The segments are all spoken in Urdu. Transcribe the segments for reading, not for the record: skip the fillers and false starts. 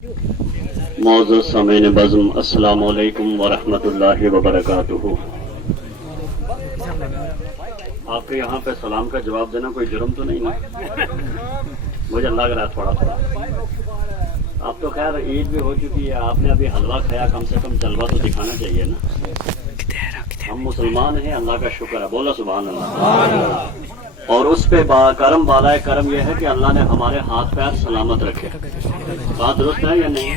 معزز سامعین بزم، السلام علیکم ورحمۃ اللہ وبرکاتہ۔ آپ کے یہاں پہ سلام کا جواب دینا کوئی جرم تو نہیں نا؟ مجھے لگ رہا ہے تھوڑا اب تو خیر عید بھی ہو چکی ہے، آپ نے ابھی حلوہ کھایا، کم سے کم جلوہ تو دکھانا چاہیے نا۔ ہم مسلمان ہیں، اللہ کا شکر ہے، بولا سبحان اللہ۔ اور اس پہ کرم بالائے کرم یہ ہے کہ اللہ نے ہمارے ہاتھ پیر سلامت رکھے۔ بات درست ہے یا نہیں؟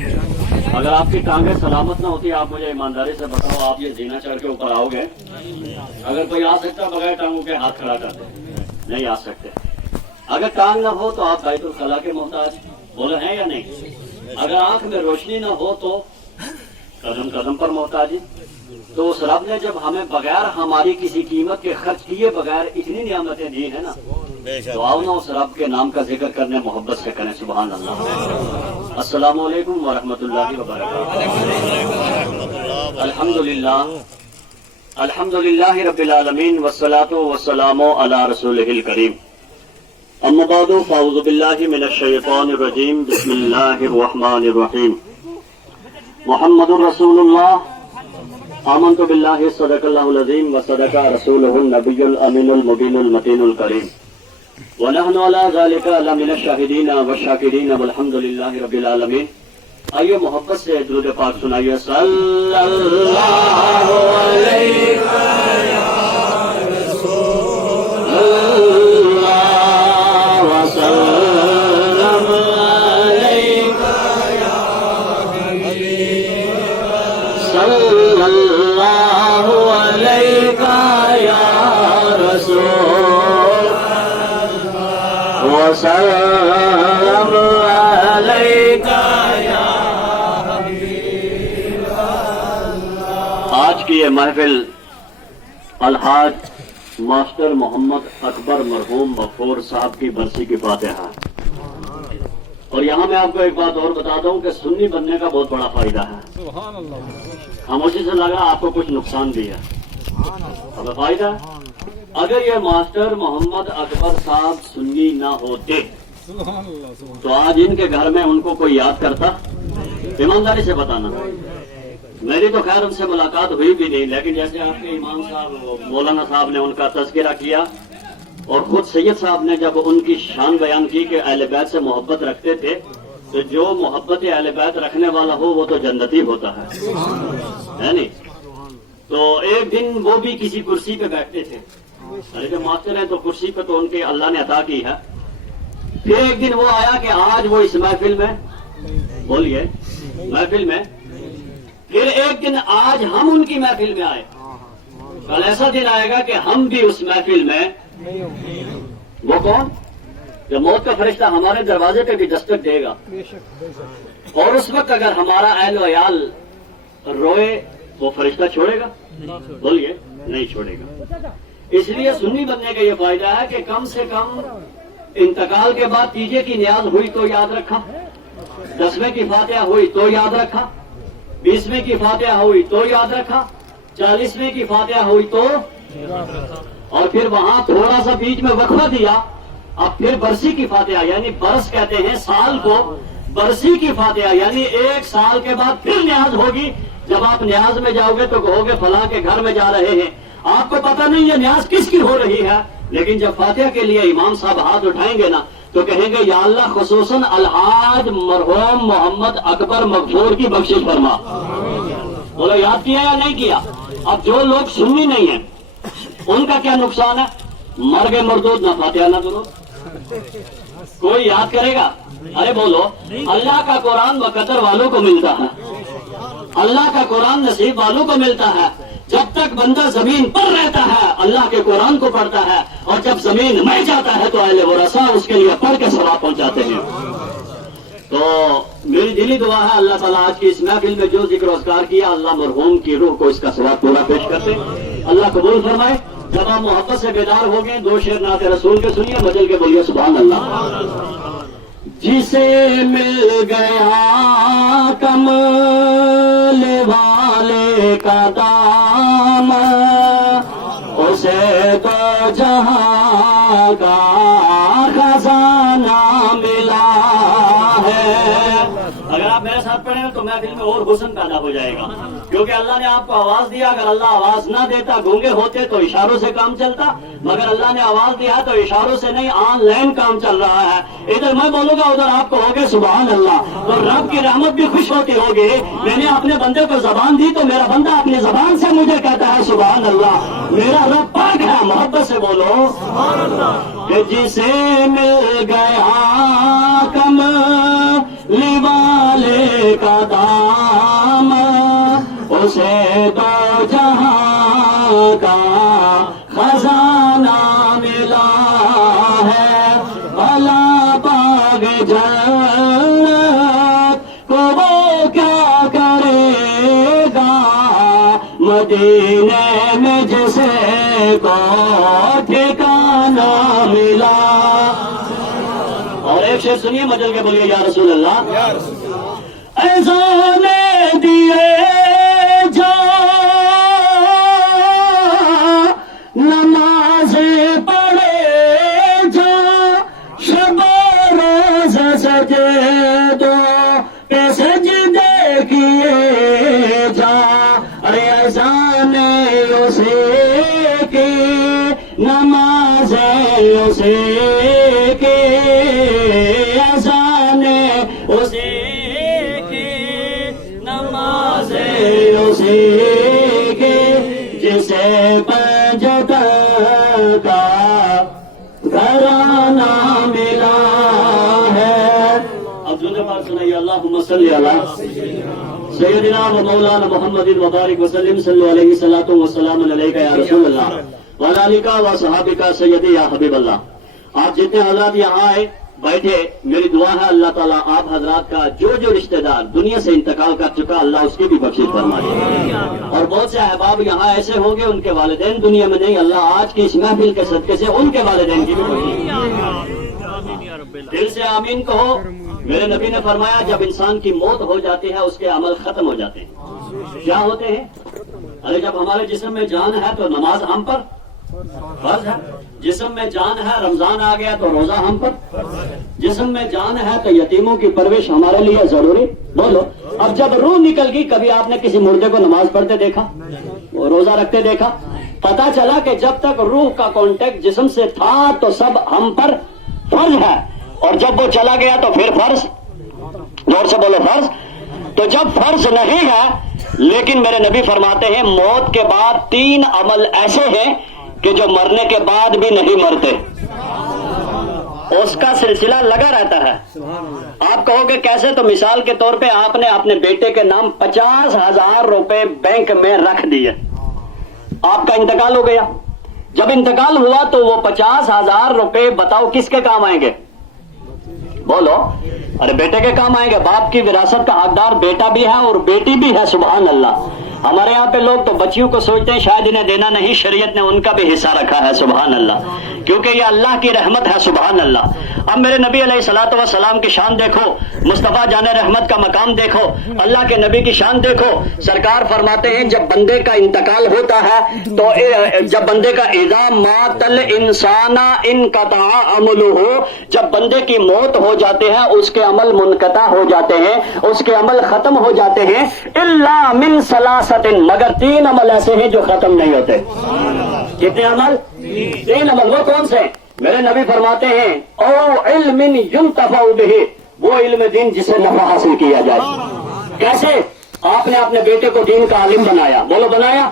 اگر آپ کی ٹانگیں سلامت نہ ہوتی، آپ مجھے ایمانداری سے بتاؤ، آپ یہ زینہ چڑھ کے اوپر آؤ گے؟ اگر کوئی آ سکتا بغیر ٹانگوں کے ہاتھ کھڑا کر دے، نہیں آ سکتے۔ اگر ٹانگ نہ ہو تو آپ بیت الخلا کے محتاج، بولے ہیں یا نہیں؟ اگر آنکھ میں روشنی نہ ہو تو قدم قدم پر محتاج۔ تو اس رب نے جب ہمیں بغیر ہماری کسی قیمت کے خرچ کیے بغیر اتنی نعمتیں دی ہیں نا، تو آؤ نا اس رب کے نام کا ذکر کرنے محبت سے کریں، سبحان اللہ۔ السلام علیکم ورحمۃ اللہ وبرکاتہ۔ الحمد للہ رب العالمین والصلاة والسلام علی رسولہ الکریم، اما بعد فاعوذ باللہ من الشیطان الرجیم، بسم اللہ الرحمن الرحیم۔ محمد رسول اللہ، آمنت باللہ، صدق اللہ العظیم وصدق رسولہ النبی الامین المبین المتین الکریم، ونحن علی ذلک لمن الشاہدین والشاکرین والحمد للہ رب العالمین۔ آئیے محبت سے درود پاک سنائیے، صلی اللہ علیہ رسول اللہ وسلم علیک یا حبیب، صلی اللہ علیک یا رسول وسلم علیک یا حبیب اللہ۔ آج کی یہ محفل الحاج ماسٹر محمد اکبر مرحوم غفور صاحب کی برسی کی فاتحہ۔ اور یہاں میں آپ کو ایک بات اور بتا دوں کہ سنی بننے کا بہت بڑا فائدہ ہے۔ خاموشی سے لگا آپ کو کچھ نقصان بھی ہے، ہمیں فائدہ ہے۔ اگر یہ ماسٹر محمد اکبر صاحب سنی نہ ہوتے تو آج ان کے گھر میں ان کو کوئی یاد کرتا؟ ایمانداری سے بتانا۔ میری تو خیر ان سے ملاقات ہوئی بھی نہیں، لیکن جیسے آپ کے امام صاحب مولانا صاحب نے ان کا تذکرہ کیا، اور خود سید صاحب نے جب ان کی شان بیان کی کہ اہل بیت سے محبت رکھتے تھے، تو جو محبت اہل بیت رکھنے والا ہو وہ تو جنتی ہوتا ہے نہیں؟ تو ایک دن وہ بھی کسی کرسی پہ بیٹھتے تھے، ارے جو ماسٹر ہیں تو کرسی پہ تو ان کے اللہ نے عطا کی ہے۔ پھر ایک دن وہ آیا کہ آج وہ اس محفل میں، بولیے محفل میں، پھر ایک دن آج ہم ان کی محفل میں آئے، کل ایسا دن آئے گا کہ ہم بھی اس محفل میں۔ وہ کون؟ کہ موت کا فرشتہ ہمارے دروازے پہ بھی دستک دے گا، اور اس وقت اگر ہمارا اہل و عیال روئے وہ فرشتہ چھوڑے گا؟ بولیے نہیں چھوڑے گا۔ اس لیے سنی بننے کا یہ فائدہ ہے کہ کم سے کم انتقال کے بعد تیجے کی نیاز ہوئی تو یاد رکھا، 10ویں کی فاتحہ ہوئی تو یاد رکھا، 20ویں کی فاتحہ ہوئی تو یاد رکھا، 40ویں کی فاتحہ ہوئی تو، اور پھر وہاں تھوڑا سا بیچ میں وقفہ دیا، اب پھر برسی کی فاتحہ، یعنی برس کہتے ہیں سال کو، برسی کی فاتحہ یعنی ایک سال کے بعد پھر نیاز ہوگی۔ جب آپ نیاز میں جاؤ گے تو کہو گے فلاں کے گھر میں جا رہے ہیں، آپ کو پتہ نہیں یہ نیاز کس کی ہو رہی ہے، لیکن جب فاتحہ کے لیے امام صاحب ہاتھ اٹھائیں گے نا تو کہیں گے یا اللہ خصوصاً الحاج مرحوم محمد اکبر مغفور کی بخشش فرما۔ بولو یاد کیا یا نہیں کیا؟ اب جو لوگ سنی نہیں ہیں ان کا کیا نقصان ہے؟ مر گئے مردود، نہ فاتحہ نہ درود، کوئی یاد کرے گا؟ ارے بولو، اللہ کا قرآن مقدر والوں کو ملتا ہے، اللہ کا قرآن نصیب والوں کو ملتا ہے۔ جب تک بندہ زمین پر رہتا ہے اللہ کے قرآن کو پڑھتا ہے، اور جب زمین میں جاتا ہے تو اہل ورثہ اس کے لیے پڑھ کے ثواب پہنچاتے ہیں۔ تو میری دلی دعا ہے اللہ تعالیٰ آج کی اس محفل میں جو ذکر و اذکار کیا، اللہ مرحوم کی روح کو اس کا ثواب پورا پیش کرتے، اللہ قبول فرمائے۔ جب آپ محبت سے بیدار ہو گئے، 2 شعر نعت رسول کے سنیے، بدل کے بولیے سبحان اللہ۔ جسے مل گیا کمال والے کا دام، اسے تو جہاں کا خزانہ ملا ہے۔ اگر آپ میرے ساتھ پڑھیں تو محفل میں اور حسن پیدا ہو جائے گا، کیونکہ اللہ نے آپ کو آواز دیا. اگر اللہ آواز نہ دیتا، گونگے ہوتے تو اشاروں سے کام چلتا، مگر اللہ نے آواز دیا تو اشاروں سے نہیں، آن لائن کام چل رہا ہے. ادھر میں بولوں گا، ادھر آپ کو ہوگے سبحان اللہ، تو رب کی رحمت بھی خوش ہوتی ہوگی. میں نے اپنے بندے کو زبان دی تو میرا بندہ اپنی زبان سے مجھے کہتا ہے سبحان اللہ. میرا رب پاک ہے، محبت سے بولو سبحان اللہ. کہ جسے مل گیا کم والے کا دام، اسے تو جہاں کا خزانہ ملا ہے. بھلا باغ جنت کو وہ کیا کرے گا، مدینے میں جسے کو ٹھکانہ ملا. اور ایک شعر سنیے مجل کے، بولیے یا رسول اللہ. ایزان دیے جا نماز پڑھے جا، شب روز سجدوں پہ سجدے کیے جا. ارے ایزان اسی کی نماز اسی کی، ایزان اسی اسی کی، جسے پنجت کا گھرانہ ملا ہے. اب جو پاک سنائیے، اللہم صلی علی سیدنا و مولانا محمد وبارک وسلم، صلی علیہ الصلوۃ والسلام علیک یا رسول اللہ وعلی آلک و صحابک سیدی یا حبیب اللہ. آپ جتنے حضرات یہاں آئے بیٹھے، میری دعا ہے اللہ تعالیٰ آپ حضرات کا جو رشتہ دار دنیا سے انتقال کر چکا، اللہ اس کی بھی بخشش فرما دے. اور بہت سے احباب یہاں ایسے ہوں گے ان کے والدین دنیا میں نہیں، اللہ آج کی اس محفل کے صدقے سے ان کے والدین کی بھی بخشش. دل سے آمین کہو. میرے نبی نے فرمایا جب انسان کی موت ہو جاتی ہے اس کے عمل ختم ہو جاتے ہیں. کیا ہوتے ہیں؟ ارے جب ہمارے جسم میں جان ہے تو نماز ہم پر فرض ہے، جسم میں جان ہے رمضان آ گیا تو روزہ ہم پر، جسم میں جان ہے تو یتیموں کی پرورش ہمارے لیے ضروری. بولو. اب جب روح نکل گئی، کبھی آپ نے کسی مردے کو نماز پڑھتے دیکھا، روزہ رکھتے دیکھا؟ پتا چلا کہ جب تک روح کا کانٹیکٹ جسم سے تھا تو سب ہم پر فرض ہے، اور جب وہ چلا گیا تو پھر فرض. زور سے بولو فرض. تو جب فرض نہیں ہے، لیکن میرے نبی فرماتے ہیں موت کے بعد 3 عمل ایسے ہیں کہ جو مرنے کے بعد بھی نہیں مرتے، اس کا سلسلہ لگا رہتا ہے. آپ کہو گے کیسے؟ تو مثال کے طور پہ آپ نے اپنے بیٹے کے نام 50,000 روپے بینک میں رکھ دیے، آپ کا انتقال ہو گیا. جب انتقال ہوا تو وہ 50,000 روپے بتاؤ کس کے کام آئیں گے؟ بولو. ارے بیٹے کے کام آئیں گے. باپ کی وراثت کا حقدار بیٹا بھی ہے اور بیٹی بھی ہے. سبحان اللہ. ہمارے یہاں پہ لوگ تو بچیوں کو سوچتے ہیں شاید انہیں دینا نہیں، شریعت نے ان کا بھی حصہ رکھا ہے. سبحان اللہ. کیونکہ یہ اللہ کی رحمت ہے. سبحان اللہ. اب میرے نبی علیہ الصلوۃ والسلام کی شان دیکھو، مصطفیٰ جان رحمت کا مقام دیکھو، اللہ کے نبی کی شان دیکھو. سرکار فرماتے ہیں جب بندے کا انتقال ہوتا ہے تو جب بندے کا اذا مات الانسان انقطع عملہ، جب بندے کی موت ہو جاتے ہیں اس کے عمل منقطع ہو جاتے ہیں، اس کے عمل ختم ہو جاتے ہیں. الا من ثلاث، مگر 3 عمل ایسے ہیں جو ختم نہیں ہوتے. کتنے عمل؟ 3 عمل. وہ کون سے؟ میرے نبی فرماتے ہیں او علم ينتفع به، وہ علم دین جسے نفع حاصل کیا جائے. کیسے؟ آپ نے اپنے بیٹے کو دین کا عالم بنایا. بولو بنایا.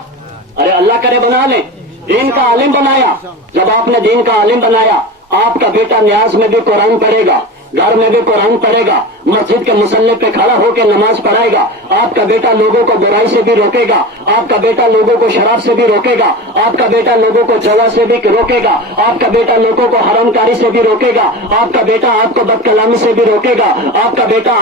ارے اللہ کرے بنا لیں. دین کا عالم بنایا. جب آپ نے دین کا عالم بنایا، آپ کا بیٹا نیاز میں بھی قرآن پڑھے گا، گھر میں بھی قرآن پڑھے گا، مسجد کے مصلی پہ کھڑا ہو کے نماز پڑھائے گا. آپ کا بیٹا لوگوں کو برائی سے بھی روکے گا، آپ کا بیٹا لوگوں کو شراب سے بھی روکے گا، آپ کا بیٹا لوگوں کو جوا سے بھی روکے گا، آپ کا بیٹا لوگوں کو حرام کاری سے بھی روکے گا، آپ کا بیٹا آپ کو بد کلامی سے بھی روکے گا، آپ کا بیٹا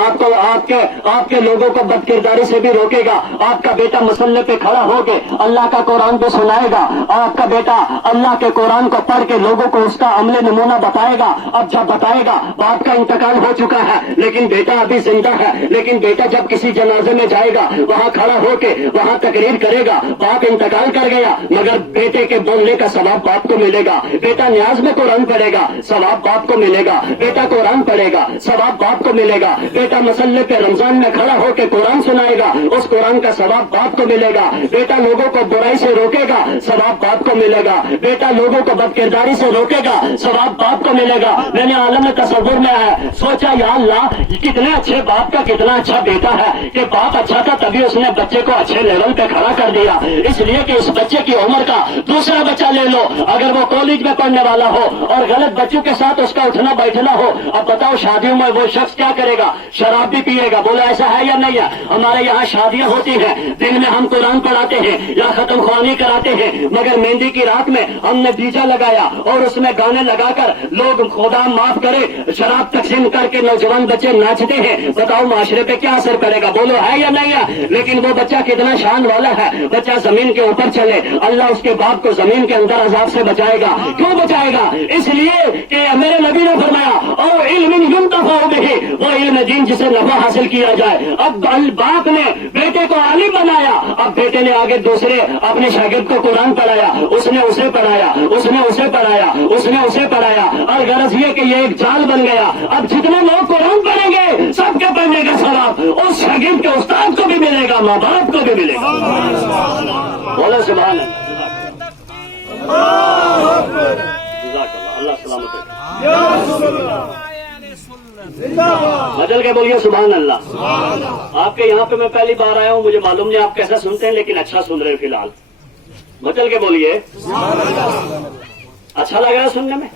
آپ کے لوگوں کو بد کرداری سے بھی روکے گا. آپ کا بیٹا مصلی پہ کھڑا ہو کے اللہ کا قرآن بھی سنائے گا. آپ کا بیٹا اللہ کے قرآن کو پڑھ کے لوگوں کو اس کا عمل نمونہ بتائے گا. اب جب بتائے گا، باپ کا انتقال ہو چکا ہے لیکن بیٹا ابھی زندہ ہے لیکن بیٹا جب کسی جنازے میں جائے گا وہاں کھڑا ہو کے وہاں تقریر کرے گا باپ انتقال کر گیا مگر بیٹے کے بولنے کا ثواب باپ کو ملے گا. بیٹا نیاز میں قرآن پڑھے گا ثواب باپ کو ملے گا. بیٹا قرآن پڑھے گا ثواب باپ کو ملے گا. بیٹا مسلے پہ رمضان میں کھڑا ہو کے قرآن سنائے گا اس قرآن کا ثواب باپ کو ملے گا. بیٹا لوگوں کو برائی سے روکے گا ثواب باپ کو ملے گا. بیٹا لوگوں کو بد کرداری سے روکے گا ثواب باپ کو ملے گا. میں نے عالم تصور میں آیا سوچا یا اللہ کتنے اچھے باپ کا کتنا اچھا بیٹا ہے کہ باپ اچھا تھا تبھی اس نے بچے کو اچھے لیول پہ کھڑا کر دیا. اس لیے کہ اس بچے کی عمر کا دوسرا بچہ لے لو اگر وہ کالج میں پڑھنے والا ہو اور غلط بچوں کے ساتھ اس کا اٹھنا بیٹھنا ہو. اب بتاؤ شادیوں میں وہ شخص کیا کرے گا شراب بھی پیے گا. بولو ایسا ہے یا نہیں ہے؟ ہمارے یہاں شادیاں ہوتی ہیں دن میں ہم قرآن پڑھاتے ہیں یا ختم خوانی کراتے ہیں مگر مہندی کی رات میں ہم نے ڈیجا لگایا اور اس میں گانے لگا کر لوگ خدا معاف کرے شراب تقسیم کر کے نوجوان بچے ناچتے ہیں. بتاؤ معاشرے پہ کیا اثر پڑے گا؟ بولو ہے یا نہیں ہے؟ لیکن وہ بچہ کتنا شان والا ہے بچہ زمین کے اوپر چلے اللہ اس کے باپ کو زمین کے اندر عذاب سے بچائے گا. کیوں بچائے گا؟ اس لیے کہ میرے نبی نے فرمایا اور علم ينتفع به وہ علم دین جسے نفع حاصل کیا جائے. اب باپ نے بیٹے کو عالم بنایا اب بیٹے نے آگے دوسرے اپنے شاگرد کو قرآن پڑھایا اس نے اسے پڑھایا اس نے اسے پڑھایا اس نے اسے پڑھایا اور غرض یہ کہ یہ ایک جال بن گیا. اب جتنے لوگ قرآن پڑھیں گے سب کے پڑھنے کا ثواب اس شاگرد کے استاد کو بھی ملے گا ماں باپ کو بھی ملے گا. بولو سبحان اللہ سلامت بدل کے بولیے سبحان اللہ. آپ کے یہاں پہ میں پہلی بار آیا ہوں مجھے معلوم نہیں آپ کیسا سنتے ہیں لیکن اچھا سن رہے ہیں فی الحال. بدل کے بولیے اچھا لگ رہا ہے سننے میں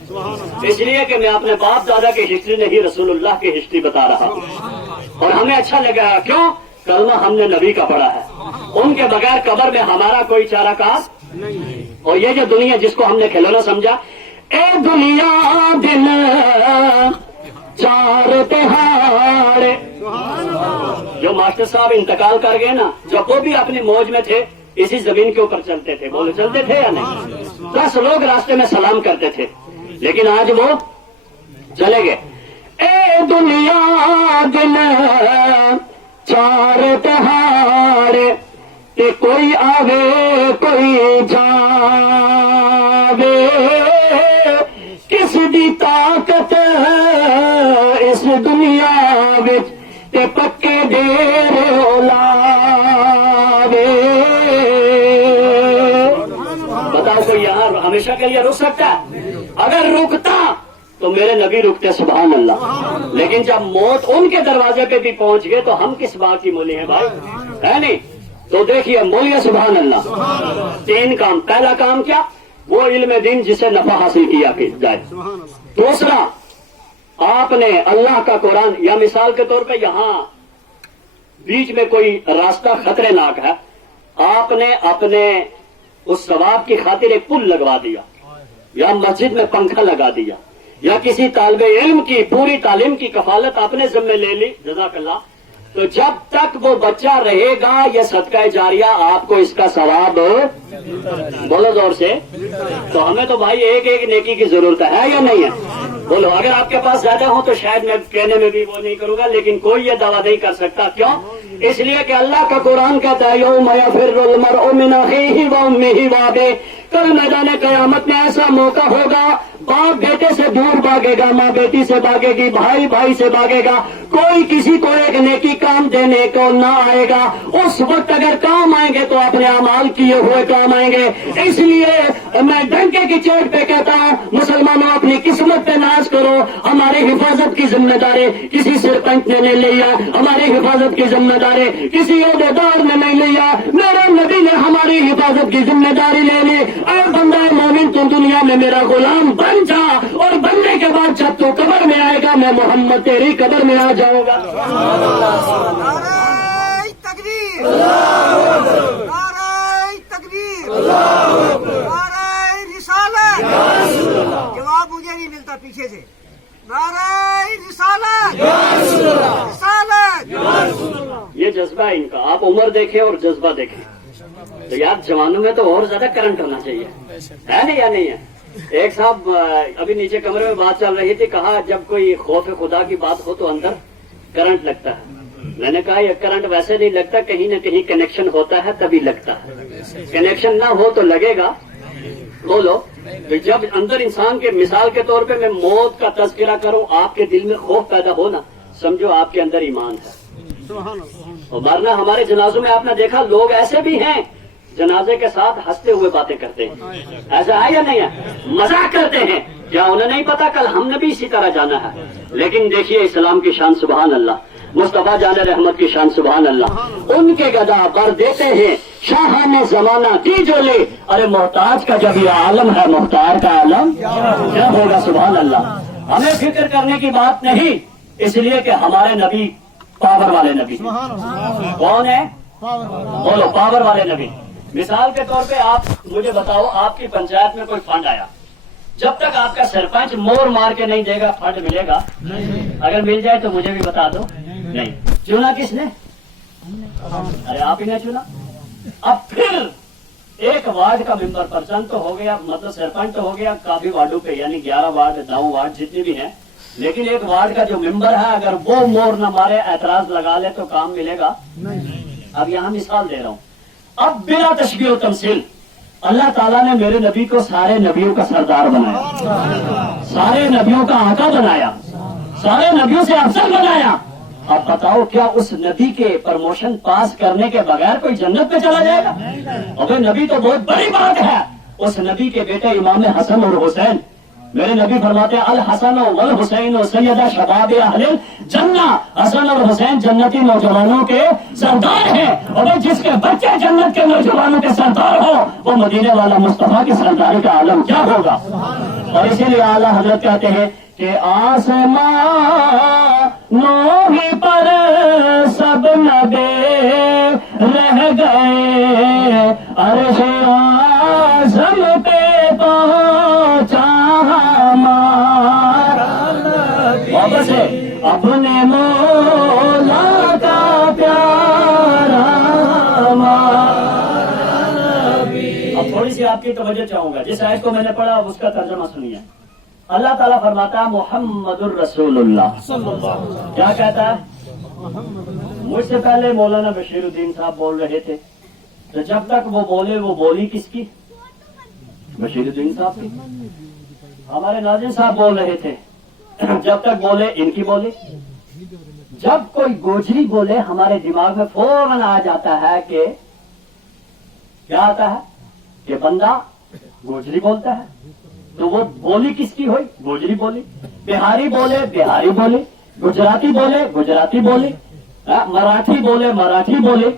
اس لیے کہ میں اپنے باپ دادا کی ہسٹری نہیں رسول اللہ کی ہسٹری بتا رہا ہوں اور ہمیں اچھا لگا. کیوں؟ کلمہ ہم نے نبی کا پڑھا ہے ان کے بغیر قبر میں ہمارا کوئی چارہ کار نہیں. اور یہ جو دنیا جس کو ہم نے کھلونا سمجھا اے دنیا دن چار تہاڑ جو ماسٹر صاحب انتقال کر گئے نا جب وہ بھی اپنی موج میں تھے اسی زمین کے اوپر چلتے تھے. بولو چلتے تھے یا نہیں؟ 10 لوگ راستے میں سلام کرتے تھے لیکن آج وہ چلے گئے. اے دنیا دن چار تہاڑ کہ کوئی آوے کوئی جاوے کس دی طاقت اس دنیا وچ تے پکے ڈیر لاوے. بتاؤ کوئی یہاں ہمیشہ کے لیے رک سکتا ہے؟ اگر رکتا تو میرے نبی رکتے سبحان اللہ. لیکن جب موت ان کے دروازے پہ بھی پہنچ گئے تو ہم کس بات کی مولی ہیں بھائی ہے نہیں؟ تو دیکھیے بولیے سبحان اللہ. 3 کام. پہلا کام کیا؟ وہ علم دین جسے نفع حاصل کیا جائے. دوسرا آپ نے اللہ کا قرآن یا مثال کے طور پہ یہاں بیچ میں کوئی راستہ خطرے ناک ہے آپ نے اپنے اس ثواب کی خاطر ایک پل لگوا دیا یا مسجد میں پنکھا لگا دیا یا کسی طالب علم کی پوری تعلیم کی کفالت آپ نے ذمہ لے لی جزاک اللہ. تو جب تک وہ بچہ رہے گا یہ صدقہ جاریہ آپ کو اس کا ثواب بولو زور سے. تو ہمیں تو بھائی ایک ایک نیکی کی ضرورت ہے یا نہیں ہے؟ بولو. اگر آپ کے پاس زیادہ ہو تو شاید میں کہنے میں بھی وہ نہیں کروں گا لیکن کوئی یہ دعویٰ نہیں کر سکتا. کیوں؟ اس لیے کہ اللہ کا قرآن کہتا ہے یوم یفر المرء من اخیہ وامہ وابیہ. کل میدان قیامت میں ایسا موقع ہوگا باپ بیٹے سے دور بھاگے گا ماں بیٹی سے بھاگے گی بھائی بھائی سے بھاگے گا کوئی کسی کو ایک نیکی کام دینے کو نہ آئے گا. اس وقت اگر کام آئیں گے تو اپنے اعمال کیے ہوئے کام آئیں گے. اس لیے میں ڈنکے کی چوٹ پہ کہتا ہوں مسلمانوں اپنی قسمت پہ ناز کرو. ہماری حفاظت کی ذمہ داری کسی سرپنچ نے نہیں لیا ہماری حفاظت کی ذمہ داری کسی عہدیدار نے نہیں لیا میرے نبی نے ہماری حفاظت کی ذمہ داری لے لی. اے بندہ مومن تو دنیا میں میرا غلام بن جا اور بننے کے بعد جب تو قبر میں آئے گا میں محمد تیری قبر میں آ جاؤں گا. نعرہ تکبیر نعرہ تکبیر نعرہ رسالت. جواب مجھے نہیں ملتا پیچھے سے. نعرہ رسالت رسالت. یہ جذبہ ہے ان کا. آپ عمر دیکھیں اور جذبہ دیکھیں تو یار جوانوں میں تو اور زیادہ کرنٹ ہونا چاہیے ہے نہیں یا نہیں ہے؟ ایک صاحب ابھی نیچے کمرے میں بات چل رہی تھی کہا جب کوئی خوف خدا کی بات ہو تو اندر کرنٹ لگتا ہے. میں نے کہا یہ کرنٹ ویسے نہیں لگتا, کہیں نہ کہیں کنیکشن ہوتا ہے تبھی لگتا ہے. کنیکشن نہ ہو تو لگے گا. بولو, تو جب اندر انسان کے مثال کے طور پہ میں موت کا تذکرہ کروں, آپ کے دل میں خوف پیدا ہو نا, سمجھو آپ کے اندر ایمان ہے. اور ورنہ ہمارے جنازوں میں آپ نے دیکھا لوگ ایسے بھی ہیں جنازے کے ساتھ ہنستے ہوئے باتیں کرتے ہیں. ایسا ہے یا نہیں ہے؟ مزاق کرتے ہیں. کیا انہیں نہیں پتا کل ہم نے بھی اسی طرح جانا ہے؟ لیکن دیکھیے اسلام کی شان سبحان اللہ, مصطفیٰ جان رحمت کی شان سبحان اللہ. ان کے گدا بر دیتے ہیں شاہ نے زمانہ دی جو لے. ارے محتاج کا جب یہ عالم ہے, مختار کا عالم کیا ہوگا؟ سبحان اللہ. ہمیں فکر کرنے کی بات نہیں, اس لیے کہ ہمارے نبی پاور والے نبی. کون ہے؟ بولو, پاور والے نبی. مثال کے طور پہ آپ مجھے بتاؤ, آپ کی پنچایت میں کوئی فنڈ آیا, جب تک آپ کا سرپنچ مور مار کے نہیں دے گا فنڈ ملے گا؟ اگر مل جائے تو مجھے بھی بتا دو. نہیں. چنا کس نے؟ ارے آپ ہی نے چنا. اب پھر ایک وارڈ کا ممبر پرسن تو ہو گیا, مطلب سرپنچ تو ہو گیا کافی وارڈوں پہ, یعنی 11 وارڈ 9 وارڈ جتنے بھی ہیں. لیکن ایک وارڈ کا جو ممبر ہے اگر وہ مور نہ مارے, اعتراض لگا لے تو کام ملے گا؟ اب یہاں مثال دے رہا ہوں. اب بلا تشبیہ و تمثیل اللہ تعالیٰ نے میرے نبی کو سارے نبیوں کا سردار بنایا, سارے نبیوں کا آقا بنایا, سارے نبیوں سے افضل بنایا. اب بتاؤ کیا اس نبی کے پروموشن پاس کرنے کے بغیر کوئی جنت میں چلا جائے گا؟ ابھی نبی تو بہت بڑی بات ہے. اس نبی کے بیٹے امام حسن اور حسین, میرے نبی فرماتے ہیں الحسن والحسین سیدہ شباب اہل جنہ. حسن اور حسین جنتی نوجوانوں کے سردار ہیں, اور جس کے بچے جنت کے نوجوانوں کے سردار ہو وہ مدینے والا مصطفیٰ کی سرداری کا عالم کیا ہوگا؟ اور اسی لیے اعلیٰ حضرت کہتے ہیں کہ آسمان نوحی پر سب نبی رہ گئے, عرش اعظم پہ پہنچا ہمارا واپس ہے اپنے مولا کا پیارا ہمارا نبی. اب تھوڑی سی آپ کی توجہ چاہوں گا, جس آیت کو میں نے پڑھا اس کا ترجمہ سنیے. اللہ تعالیٰ فرماتا ہے محمد الرسول اللہ. کیا کہتا ہے؟ مجھ سے پہلے مولانا بشیر الدین صاحب بول رہے تھے, تو جب تک وہ بولے وہ بولی کس کی؟ بشیر الدین صاحب کی. ہمارے ناظرین صاحب بول رہے تھے, جب تک بولے ان کی بولی. جب کوئی گوجری بولے ہمارے دماغ میں فوراً آ جاتا ہے کہ کیا آتا ہے کہ بندہ گوجری بولتا ہے, تو وہ بولی کس کی ہوئی؟ گوجری بولی. بہاری بولے بہاری بولی, گجراتی بولے گجراتی بولی, مراٹھی بولے مراٹھی بولی,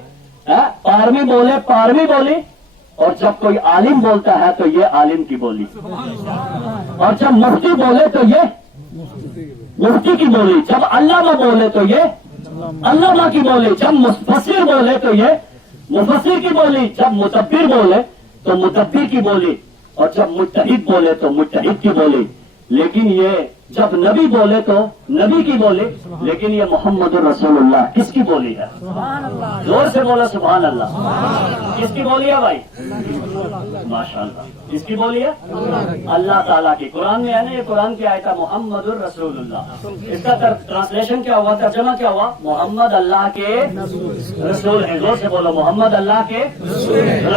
پاروی بولے پاروی بولی. اور جب کوئی عالم بولتا ہے تو یہ عالم کی بولی, اور جب مفتی بولے تو یہ مفتی کی بولی, جب علامہ بولے تو یہ علامہ کی بولی, جب مفسر بولے تو یہ مفسر کی بولی, جب مدبر بولے تو مدبر کی بولی, اور جب مجتہد بولے تو مجتہد کی بولی. لیکن یہ جب نبی بولے تو نبی کی بولی. لیکن یہ محمد الرسول اللہ کس کی بولی ہے؟ زور سے بولا سبحان اللہ. کس کی بولی ہے بھائی؟ ماشاء اللہ. کس کی بولی ہے؟ اللہ تعالیٰ کی. قرآن میں ہے نا, یہ قرآن کی آیت ہے محمد الرسول اللہ. اس کا ٹرانسلیشن کیا ہوا, ترجمہ کیا ہوا؟ محمد اللہ کے رسول ہیں. زور سے بولو, محمد اللہ کے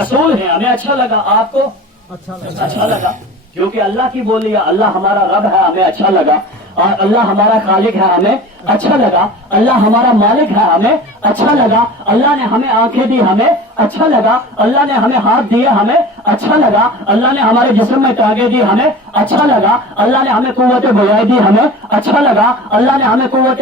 رسول ہیں. ہمیں اچھا لگا, آپ کو اچھا لگا, کیونکہ اللہ کی بولی ہے. اللہ ہمارا رب ہے, ہمیں اچھا لگا. اور اللہ ہمارا خالق ہے, ہمیں اچھا لگا. اللہ ہمارا مالک ہے, ہمیں اچھا لگا. اللہ نے ہمیں آنکھیں دی, ہمیں اچھا لگا. اللہ نے ہمیں ہاتھ دیے, ہمیں اچھا لگا. اللہ نے ہمارے جسم میں ٹانگیں دی, ہمیں اچھا لگا. اللہ نے ہمیں قوت گویائی دی, ہمیں اچھا لگا. اللہ نے ہمیں قوت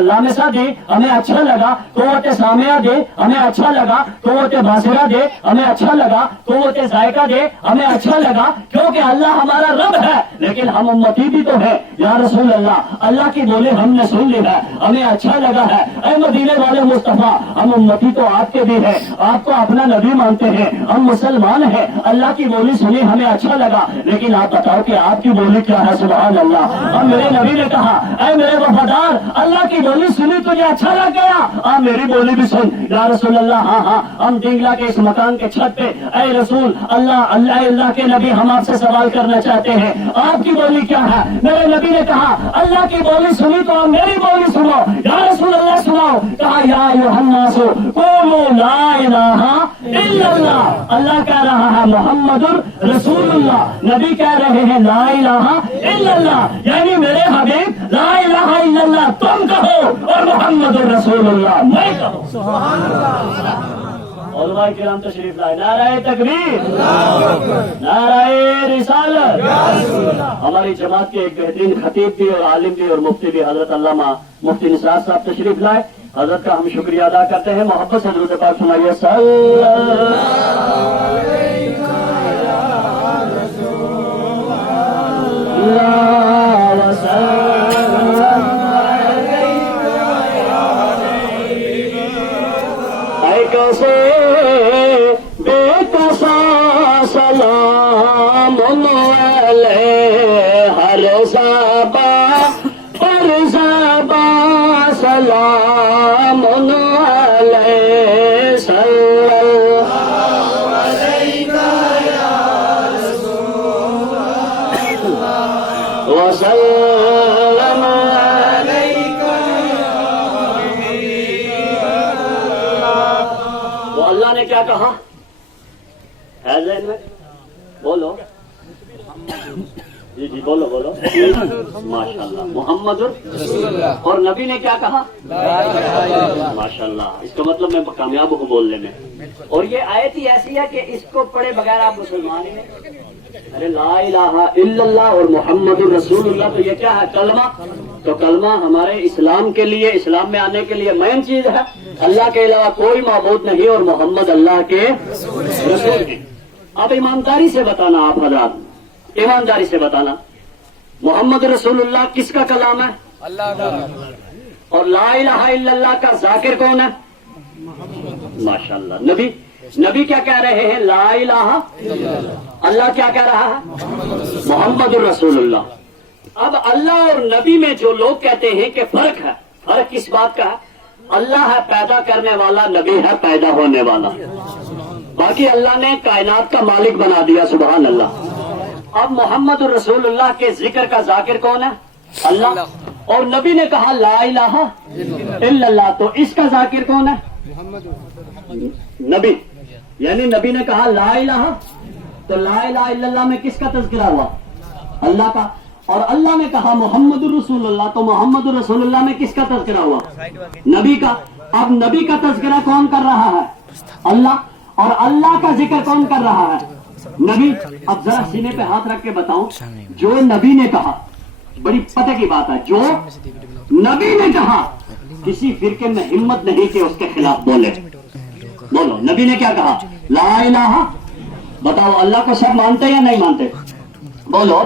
لامسہ دی, ہمیں اچھا لگا. قوت سامعہ دے, ہمیں اچھا لگا. قوت باصرہ دے, ہمیں اچھا لگا. قوت ذائقہ دے, ہمیں اچھا لگا. کیونکہ اللہ ہمارا رب ہے, لیکن ہم امتی بھی تو ہے. یا رسول اللہ, اللہ کی بولی ہم نے سن لی ہے, ہمیں اچھا لگا ہے. اے مدینے والے مصطفیٰ, ہم امتی تو آپ کے بھی ہیں, آپ کو اپنا نبی مانتے ہیں, ہم مسلمان ہیں. اللہ کی بولی سنی, ہمیں اچھا لگا. لیکن آپ بتاؤ کہ آپ کی بولی کیا ہے؟ سبحان اللہ. اور میرے نبی نے کہا, اے میرے وفادار, اللہ کی بولی سنی تجھے اچھا لگ گیا, آپ میری بولی بھی سن. یا رسول اللہ, ہاں ہاں, ہم ڈنگلا کے اس مکان کے چھت پہ, اے رسول اللہ, اللہ کے نبی, ہم آپ سے سوال کرنا چاہتے ہیں, آپ کی بولی کیا ہے؟ میرے نبی نے کہا, اللہ کی بولی سنی تو آپ میری نہیں بولی سنو یا رسول اللہ سناؤ. کہا یا ایھا الناس قولوا لا الہ الا اللہ. اللہ کہہ رہا ہے محمد رسول اللہ, نبی کہہ رہے ہیں لا الہ الا اللہ, یعنی میرے حبیب لا الہ الا اللہ تم کہو اور محمد رسول اللہ میں کہوں. سبحان اللہ. علماء کرام تشریف لائے. نعرہ تکبیر, نعرہ رسالت. ہماری جماعت کے ایک بہترین خطیب بھی اور عالم بھی اور مفتی بھی حضرت علامہ مفتی نثار صاحب تشریف لائے. حضرت کا ہم شکریہ ادا کرتے ہیں. محبت سے درود پاک سنائیے. صلی اللہ کیسے بے کسا سلام علیہ ہر زبان پر زبان سلام علیہ. صلی اللہ علیہ وسلم. اللہ نے کیا کہا ہے ذہن میں؟ بولو جی جی بولو بولو. ماشاء اللہ. محمد اور نبی نے کیا کہا؟ ماشاء اللہ. اس کا مطلب میں کامیاب ہوں بولنے میں. اور یہ آیت ہی ایسی ہے کہ اس کو پڑھے بغیر آپ مسلمان ہی نہیں. ارے لا الہ الا اللہ اور محمد رسول اللہ, تو یہ کیا ہے؟ کلمہ. تو کلمہ ہمارے اسلام کے لیے, اسلام میں آنے کے لیے مین چیز ہے. اللہ کے علاوہ کوئی معبود نہیں اور محمد اللہ کے رسول ہیں. اب ایمانداری سے بتانا آپ حضرات, ایمانداری سے بتانا محمد رسول اللہ کس کا کلام ہے؟ اللہ کا. اور لا الہ الا اللہ کا ذاکر کون ہے؟ ماشاء اللہ. نبی کیا کہہ رہے ہیں؟ لا الہ. اللہ کیا کہہ رہا ہے؟ محمد الرسول اللہ. اب اللہ اور نبی میں جو لوگ کہتے ہیں کہ فرق ہے, فرق کس بات کا ہے؟ اللہ ہے پیدا کرنے والا, نبی ہے پیدا ہونے والا. باقی اللہ نے کائنات کا مالک بنا دیا. سبحان اللہ. اب محمد الرسول اللہ کے ذکر کا ذاکر کون ہے؟ اللہ. اور نبی نے کہا لا الہ الا اللہ, تو اس کا ذاکر کون ہے؟ نبی. یعنی نبی نے کہا لا الہ, تو لا الہ الا اللہ میں کس کا تذکرہ ہوا؟ اللہ کا. اور اللہ نے کہا محمد الرسول اللہ, تو محمد الرسول اللہ میں کس کا تذکرہ ہوا؟ نبی کا. اب نبی کا تذکرہ کون کر رہا ہے؟ اللہ. اور اللہ کا ذکر کون کر رہا ہے؟ نبی. اب ذرا سینے پہ ہاتھ رکھ کے بتاؤں, جو نبی نے کہا, بڑی پتہ کی بات ہے, جو نبی نے کہا کسی فرقے میں ہمت نہیں کہ اس کے خلاف بولے. بولو نبی نے کیا کہا؟ لا الہ. بتاؤ اللہ کو سب مانتے یا نہیں مانتے؟ بولو.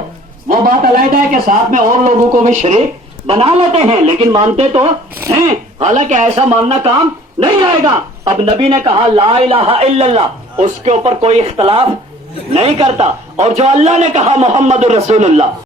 وہ بات علیحدہ ہے کہ ساتھ میں اور لوگوں کو بھی شریک بنا لیتے ہیں, لیکن مانتے تو ہیں. حالانکہ ایسا ماننا کام نہیں آئے گا. اب نبی نے کہا لا الہ الا اللہ, اس کے اوپر کوئی اختلاف نہیں کرتا. اور جو اللہ نے کہا محمد الرسول اللہ,